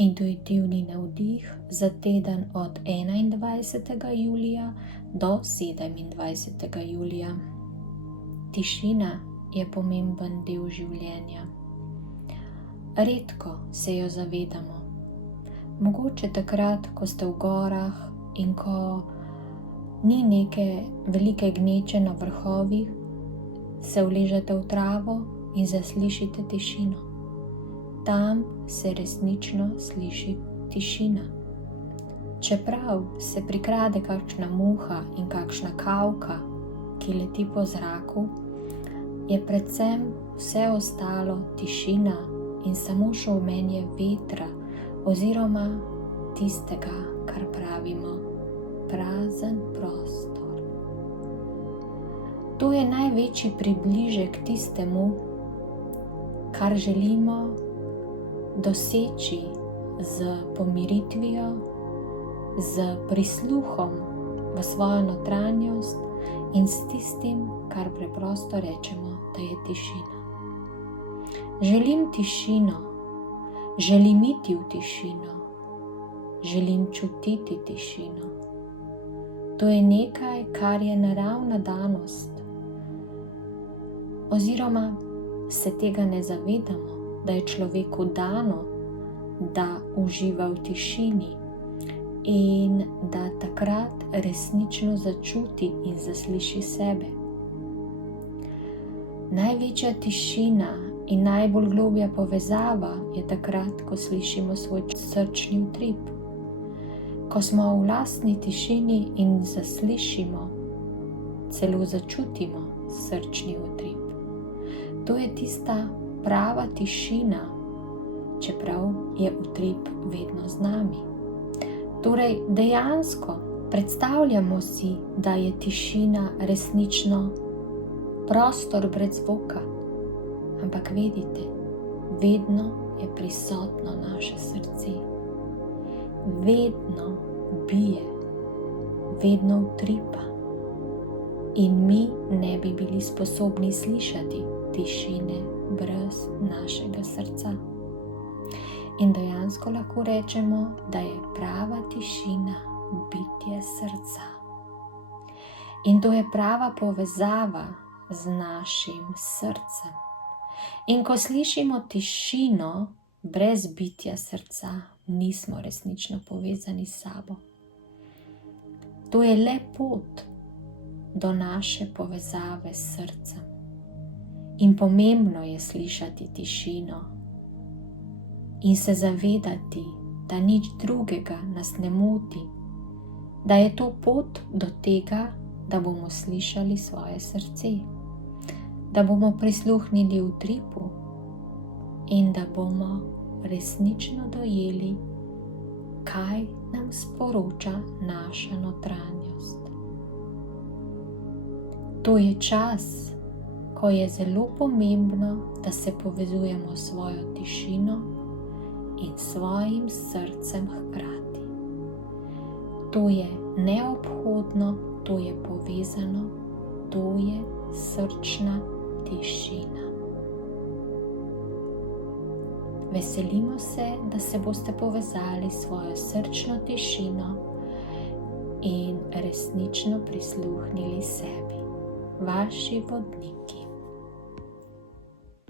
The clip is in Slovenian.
Intuitivni navdih za teden od 21. julija do 27. julija. Tišina je pomemben del življenja. Redko se jo zavedamo. Mogoče takrat, ko ste v gorah in ko ni neke velike gneče na vrhovih, se uležete v travo in zaslišite tišino. Tam se resnično sliši tišina. Čeprav se prikrade kakšna muha in kakšna kavka, ki leti po zraku, je predvsem vse ostalo tišina in samo šumenje vetra oziroma tistega, kar pravimo prazen prostor. To je največji približek tistemu, kar želimo doseči z pomiritvijo, z prisluhom v svojo notranjost in s tistim, kar preprosto rečemo, da je tišina. Želim tišino, želim iti v tišino, želim čutiti tišino. To je nekaj, kar je naravna danost. Oziroma se tega ne zavedamo, da je človeku dano, da uživa v tišini in da takrat resnično začuti in zasliši sebe. Največja tišina in najbolj globja povezava je takrat, ko slišimo svoj srčni utrip. Ko smo v lastni tišini in zaslišimo, celo začutimo srčni utrip. To je tista prava tišina, čeprav je utrip vedno z nami. Torej, dejansko predstavljamo si, da je tišina resnično prostor brez zvoka, ampak vedite, vedno je prisotno naše srce. Vedno bije, vedno utripa. In mi ne bi bili sposobni slišati tišine brez našega srca. In dejansko lahko rečemo, da je prava tišina bitje srca. In to je prava povezava z našim srcem. In ko slišimo tišino brez bitja srca, nismo resnično povezani s sabo. To je le pot do naše povezave s srcem. In pomembno je slišati tišino in se zavedati, da nič drugega nas ne moti, da je to pot do tega, da bomo slišali svoje srce, da bomo prisluhnili utripu in da bomo resnično dojeli, kaj nam sporoča naša notranjost. To je čas, ko je zelo pomembno, da se povezujemo s svojo tišino in svojim srcem hkrati. To je neobhodno, to je povezano, to je srčna tišina. Veselimo se, da se boste povezali s svojo srčno tišino in resnično prisluhnili sebi. Vaši vodniki.